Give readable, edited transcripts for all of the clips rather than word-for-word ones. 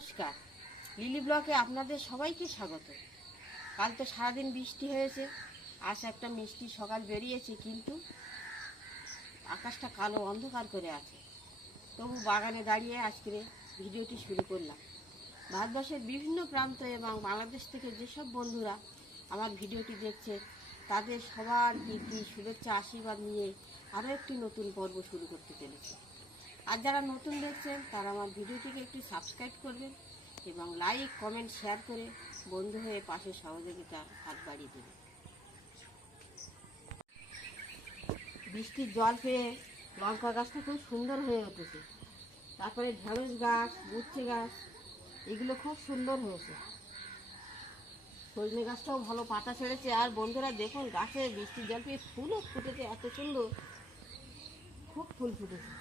নমস্কার, লিলি ব্লকে আপনাদের সবাইকে স্বাগত। কাল তো সারাদিন বৃষ্টি হয়েছে, আজ একটা মিষ্টি সকাল বেরিয়েছে, কিন্তু আকাশটা কালো অন্ধকার করে আছে। তবু বাগানে দাঁড়িয়ে আজকে ভিডিওটি শুরু করলাম। ভারতবর্ষের বিভিন্ন প্রান্ত এবং বাংলাদেশ থেকে যেসব বন্ধুরা আমার ভিডিওটি দেখছে তাদের সবার প্রীতি শুভেচ্ছা আশীর্বাদ নিয়ে আরও একটি নতুন পর্ব শুরু করতে চলেছে। আর যারা নতুন দেখছেন তারা আমার ভিডিওটিকে একটু সাবস্ক্রাইব করবেন এবং লাইক কমেন্ট শেয়ার করে বন্ধু হয়ে পাশে সহযোগিতার হাত বাড়িয়ে দেবেন। বৃষ্টির জল পেয়ে লঙ্কা গাছটা খুব সুন্দর হয়ে উঠেছে। তারপরে ঢেঁড়স গাছ, উচ্ছে গাছ, এগুলো খুব সুন্দর হয়েছে। সজনে গাছটাও ভালো পাতা ছেড়েছে। আর বন্ধুরা দেখুন, গাছে বৃষ্টির জল পেয়ে ফুলও ফুটেছে, এত সুন্দর, খুব ফুল ফুটেছে।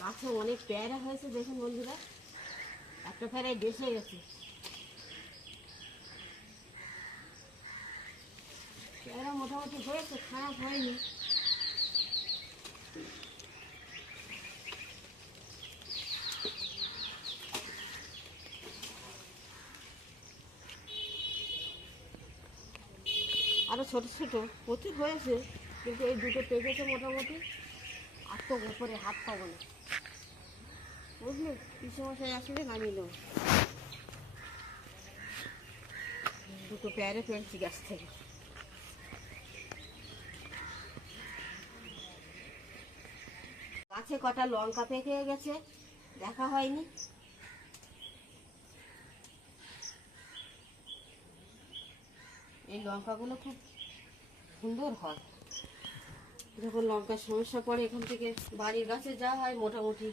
গাছে অনেক পেয়ারা হয়েছে, দেখুন বন্ধুরা, একটা পেয়ারায় ডেসে গেছে। পেয়ারা মোটামুটি হয়েছে, খারাপ হয়নি। আরো ছোট ছোট প্রচুর হয়েছে, কিন্তু এই দুটো পেকেছে মোটামুটি। আর তো উপরে হাত পাবো না, বুঝলি? পিসমশাই আসলে নামিয়ে নেব। দুটো পেয়ারে ফেলছি গাছ থেকে। গাছে কটা লঙ্কা পেকে গেছে, দেখা হয়নি। এই লঙ্কাগুলো খুব সুন্দর হয়। যখন লঙ্কার সমস্যা পড়ে এখান থেকে বাড়ির গাছে যা হয় মোটামুটি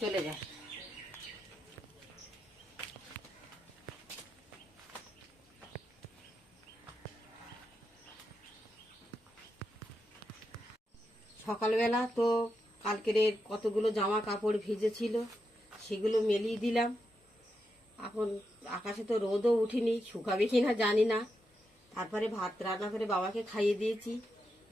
চলে যায়। সকালবেলা তো কালকের কতগুলো জামা কাপড় ভিজেছিল, সেগুলো মেলিয়ে দিলাম। এখন আকাশে তো রোদও উঠিনি, শুকাবে কিনা জানি না। তারপরে ভাত রান্না করে বাবাকে খাইয়ে দিয়েছি।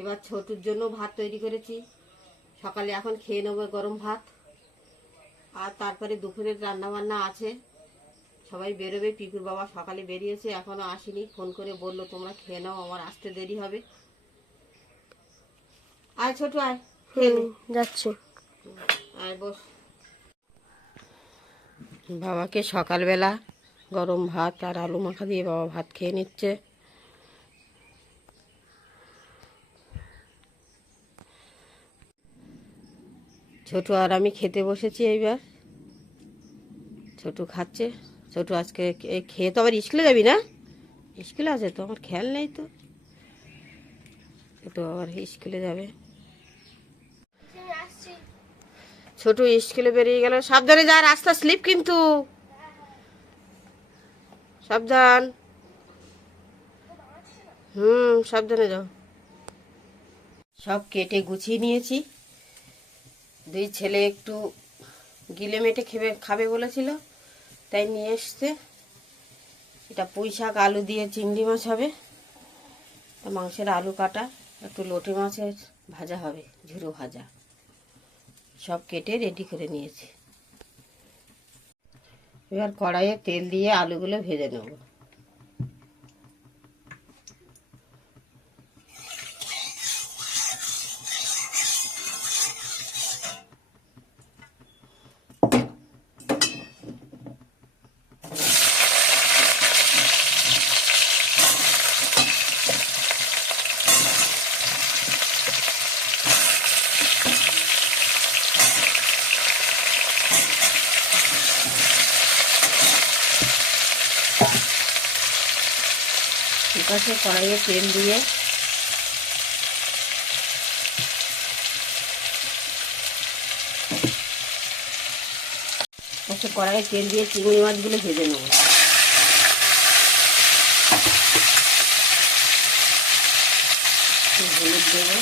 এবার ছোটুর জন্য ভাত তৈরি করেছি। সকালে এখন খেয়ে নেবো গরম ভাত। আর তারপরে দুপুরের রান্না বান্না আছে, সবাই বেরোবে। পিকুর বাবা সকালে বেরিয়েছে, এখনো আসেনি। ফোন করে বললো তোমরা খেয়ে নাও, আমার আসতে দেরি হবে। আয় ছোট, আয়, যাচ্ছে, আয় বস। বাবাকে সকালবেলা গরম ভাত আর আলু মাখা দিয়ে বাবা ভাত খেয়ে নিচ্ছে। ছোটু আর আমি খেতে বসেছি এইবার। ছোটু খাচ্ছে। ছোটু আজকে খেয়ে তো আবার স্কুলে যাবি না? স্কুলে আছে তো, আমার খেয়াল নেই তো। ছোটু আবার স্কুলে যাবে। ছোটু স্কুলে বেরিয়ে গেল। সাবধানে যা, রাস্তা স্লিপ কিন্তু, সাবধান। সাবধানে যাও। সব কেটে গুছিয়ে নিয়েছি। দুই ছেলে একটু গিলে মেটে খাবে বলেছিল, তাই নিয়ে এসছে। এটা পুঁই শাক আলু দিয়ে চিংড়ি মাছ হবে, মাংসের আলু কাটা, একটু লোটে মাছের ভাজা হবে, ঝুরো ভাজা। সব কেটে রেডি করে নিয়েছি। এবার কড়াইয়ে তেল দিয়ে আলুগুলো ভেজে নেব। এপাশে কড়াইয়ে তেল দিয়ে কড়াইয়ে তেল দিয়ে চিংড়ি মাছগুলো ভেজে নেব। হলুদ দেবো,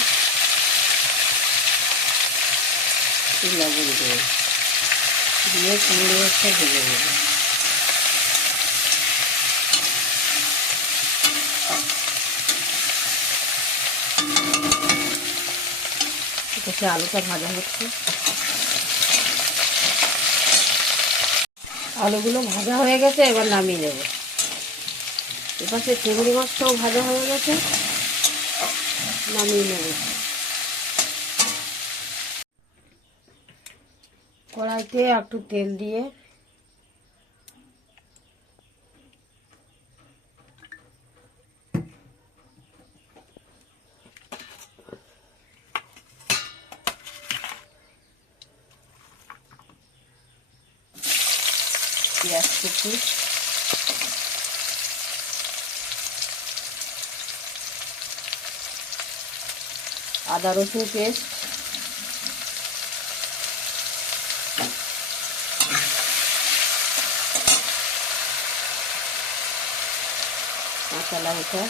লবণ দেবো, দিয়ে চিংড়ি মাছটা ভেজে নেব। এপাশে আলুটা ভাজা হচ্ছে। আলুগুলো ভাজা হয়ে গেছে, এবার নামিয়ে নেব। এপাশে চিংড়ি মাছটাও ভাজা হয়ে গেছে, নামিয়ে নেব। কড়াইতে একটু তেল দিয়ে পেঁয়াজ কুচি, আদা রসুন পেস্ট, কাঁচা লঙ্কা,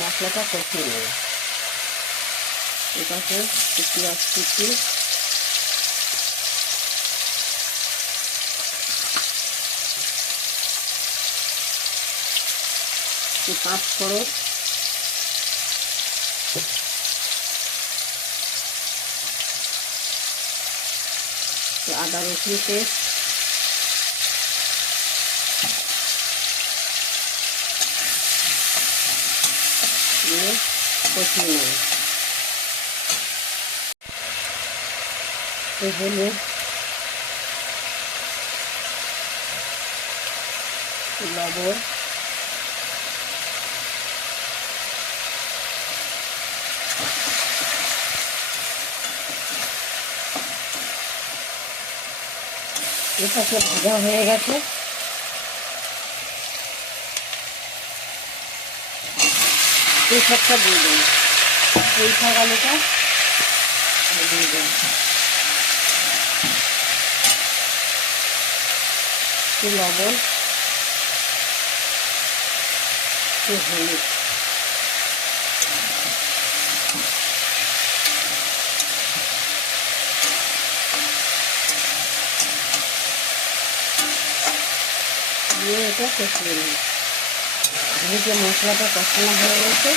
মশলাটা কষিয়ে নেব। এটাকে পেঁয়াজ কুচি, পাঁচ ফোড়ন, আদা রসুন পেস্ট, দিয়ে কষিয়ে নেব। হলুদ, লবণ, এটাকে ভাজা হয়ে গেছে। এই শাকটা দিয়ে দেব, এই শাক আলুটা দিয়ে দেব, একটু লবণ, একটু হলুদ, দিয়ে এটা কষিয়ে নেব। এদিকে মশলাটা কষানো হয়ে গেছে,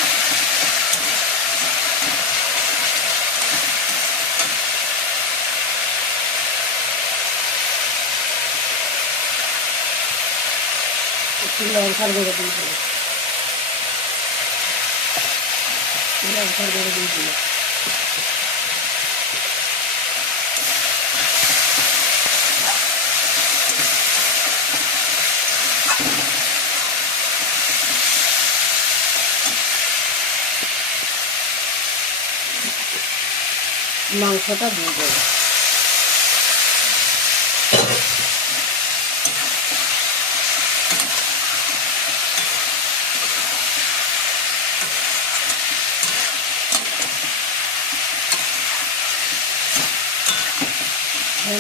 একটু লঙ্কার গুঁড়ো দিয়ে দিল, লঙ্কার গুঁড়ো দিয়ে দিল, মাংসটা দিয়ে দেবো।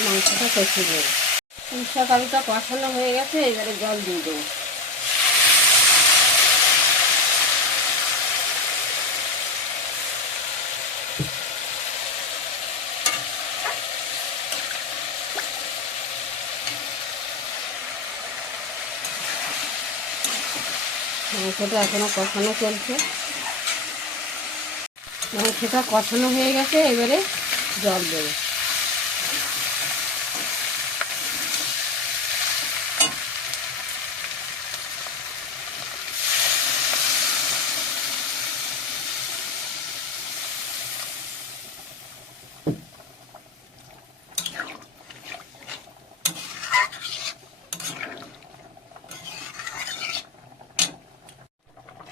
মাংসটা কষিয়ে দেবো। শাক আলুটা কষানো হয়ে গেছে, এবারে জল দিয়ে দেবো। মাংসটা এখনো কষানো চলছে। মাংসটা কষানো হয়ে গেছে, এবারে জল দেবো।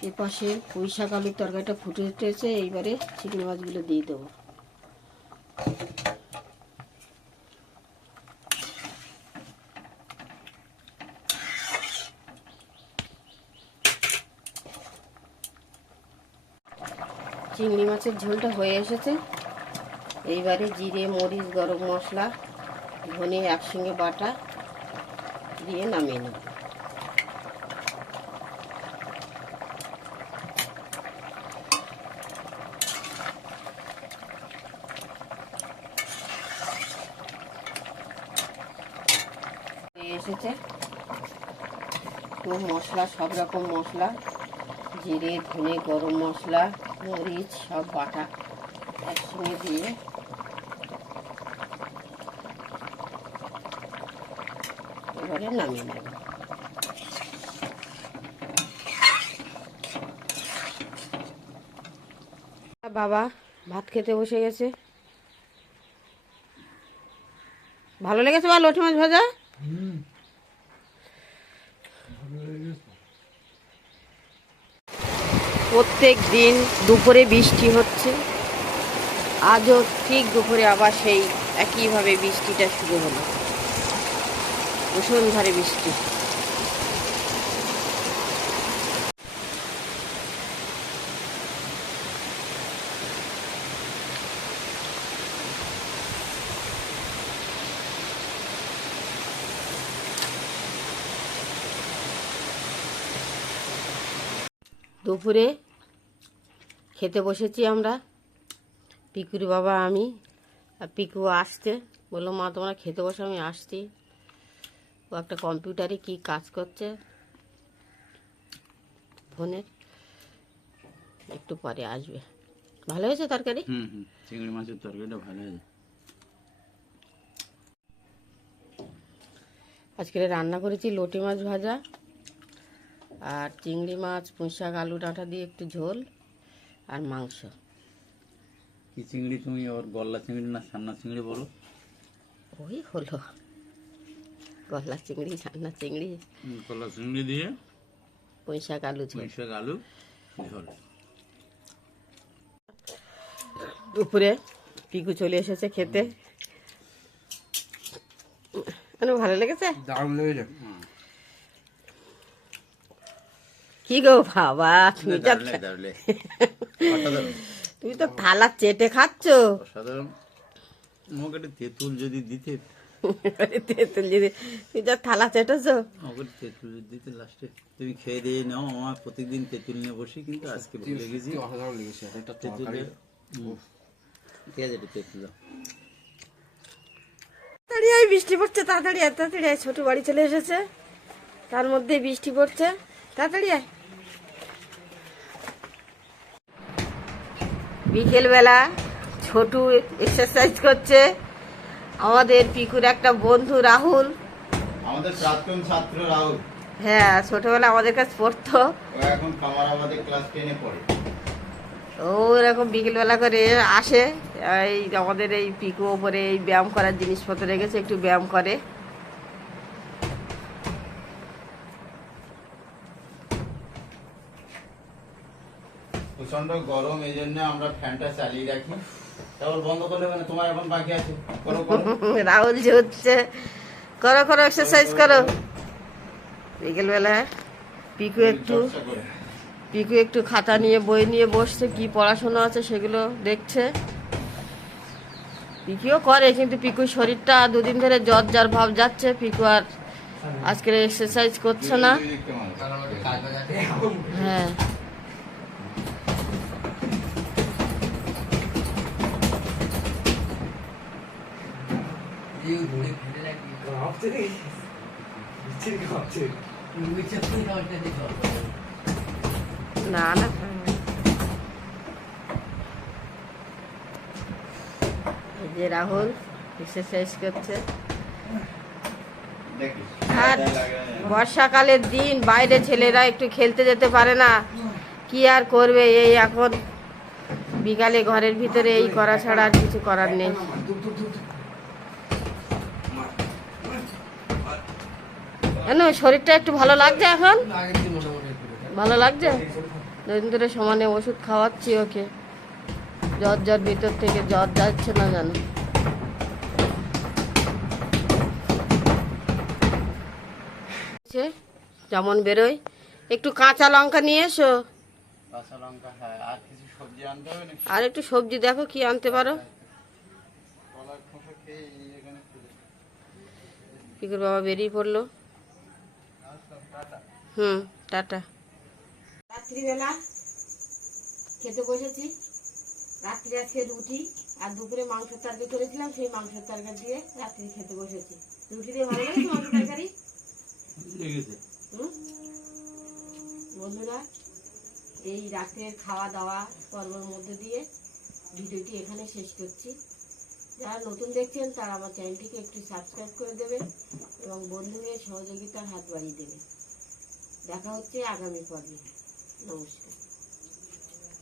এপাশে পুঁই শাক আলুর তরকারিটা ফুটে উঠেছে, এইবারে চিংড়ি মাছগুলো দিয়ে দেবো। চিংড়ি মাছের ঝোলটা হয়ে এসেছে, এইবারে জিরে, মরিচ, গরম মশলা, ধনে একসঙ্গে বাটা দিয়ে নামিয়ে নেব। এসেছে মশলা, সব রকম মশলা, জিরে, ধনে, গরম মশলা, মরিচ সব বাটা একসঙ্গে দিয়ে এবারে নামিয়ে নেব। বাবা ভাত খেতে বসে গেছে। ভালো লেগেছে বা লটি মাছ ভাজা? প্রত্যেক দিন দুপুরে বৃষ্টি হচ্ছে, আজও ঠিক দুপুরে আবার সেই একইভাবে বৃষ্টিটা শুরু হলো, মুষলধারে বৃষ্টি। দুপুরে খেতে বসেছি আমরা, পিকুর বাবা আমি, আর পিকু আসতে বললো মা তোমরা খেতে বসে, আমি আসছি। ও একটা কম্পিউটারে কি কাজ করছে ফোনের, একটু পরে আসবে। ভালো হয়েছে তরকারি? চিংড়ি মাছের তরকারিটা ভালো হয়েছে। আজকে রান্না করেছি লটি মাছ ভাজা আর চিংড়ি মাছ, পুঁই শাক, আলু ডাঁটা দিয়ে একটু ঝোল আর মাংস। কি চিংড়ি তুমি ওর গলদা চিংড়ি না সান্না চিংড়ি বলো? ওই হলো গলদা চিংড়ি, ছান্না চিংড়ি। গলদা চিংড়ি দিয়ে পুঁই শাক, আলু ঝোল। পুঁই শাক আলু ঝোল। দুপুরে পিকু চলে এসেছে খেতে। ভালো লেগেছে? দারুণ লেগেছে। কি গো বাবা, তুমি তো থালা চেটে খাচ্ছ। সাধারণ আমাকে তেঁতুল যদি দিতে, তেঁতুল যদি তুই যা থালা চেটেছ, আমাকে তেঁতুল দিতে লাস্টে তুমি খেয়ে দিয়ে নাও। আমার প্রত্যেকদিন তেঁতুল নিয়ে বসি, কিন্তু আজকে ভুলে গেছি। তেঁতুলের ঠিক আছে, তেঁতুল দাও। তাড়াতাড়ি আয়, বৃষ্টি পড়ছে, তাড়াতাড়ি আয়, তাড়াতাড়ি আয়। ছোট বাড়ি চলে এসেছে, তার মধ্যে বৃষ্টি পড়ছে, তাড়াতাড়ি আয়। বিকেলবেলা ছোটু এক্সারসাইজ করছে। আমাদের পিকুর একটা বন্ধু রাহুল, আমাদের প্রাক্তন ছাত্র রাহুল, হ্যাঁ ছোটবেলা আমাদের কাছে পড়তো, ও এখন কামারাবাদে ক্লাস 10 এ পড়ে। ও এরকম বিকেলবেলা করে আসে, এই আমাদের এই পিকু ওপরে এই ব্যায়াম করার জিনিসপত্র রেখেছে, একটু ব্যায়াম করে। প্রচন্ড গরম, এই জন্য আমরা ফ্যানটা চালিয়ে রাখি। তারপর বন্ধ করলে মানে তোমার এখন বাকি আছে, করো করো। রাহুল যে হচ্ছে, করো করো এক্সারসাইজ করো বিকেলবেলা। পিকু একটু চর্চা করে। পিকু একটু খাতা নিয়ে বই নিয়ে বসছে, কি পড়াশোনা আছে সেগুলো দেখছে। পিকুও করে, কিন্তু পিকুর শরীরটা দুদিন ধরে জ্বর জ্বর ভাব যাচ্ছে, পিকু আর আজকের এক্সারসাইজ করছে না। হ্যাঁ না না, এই যে রাহুল এক্সারসাইজ করছে। আর বর্ষাকালের দিন, বাইরে ছেলেরা একটু খেলতে যেতে পারে না, কি আর করবে। এই এখন বিকালে ঘরের ভিতরে এই করা ছাড়া আর কিছু করার নেই। কেন শরীরটা একটু ভালো লাগছে এখন? ভালো লাগছে? দুদিন ধরে সমানে ওষুধ খাওয়াচ্ছি ওকে, জ্বর জ্বর ভিতর থেকে জ্বর যাচ্ছে না জানো। যেমন বেরোয়, একটু কাঁচা লঙ্কা নিয়ে এসো। কাঁচা লঙ্কা, হ্যাঁ। আর কিছু সবজি আনতে হবে নাকি? আর একটু সবজি দেখো কি আনতে পারো। কলার খোসা খেয়ে এখানে পিকুর বাবা বেরিয়ে পড়লো। টাটা। রাত্রিবেলা খেতে বসেছি। রাত্রি আজকে রুটি আর দুপুরে মাংসের তরকারি করেছিলাম, সেই মাংসের তরকারি দিয়ে রাত্রি খেতে বসেছি। রুটি দিয়ে ভালো লেগেছে মাংসের তরকারি? বন্ধুরা এই রাত্রের খাওয়া দাওয়া পর্বের মধ্যে দিয়ে ভিডিওটি এখানে শেষ করছি। যারা নতুন দেখছেন তারা আমার চ্যানেলটিকে একটু সাবস্ক্রাইব করে দেবেন এবং বন্ধু হয়ে সহযোগিতার হাত বাড়িয়ে দেবেন। দেখা হচ্ছে আগামী পর্বে। নমস্কার।